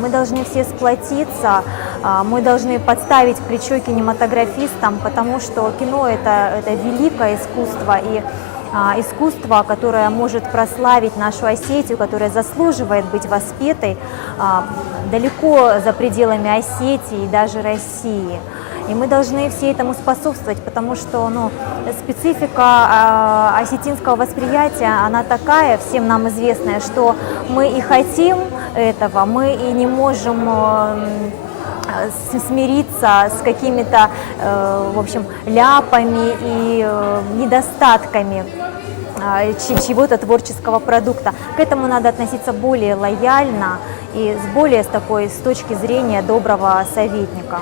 Мы должны все сплотиться, мы должны подставить плечо кинематографистам, потому что кино это великое искусство, и искусство, которое может прославить нашу Осетию, которое заслуживает быть воспетой далеко за пределами Осетии и даже России. И мы должны все этому способствовать, потому что специфика осетинского восприятия, она такая, всем нам известная, что мы и хотим этого, мы и не можем смириться с какими-то, в общем, ляпами и недостатками чьего-то творческого продукта. К этому надо относиться более лояльно и с точки зрения доброго советника.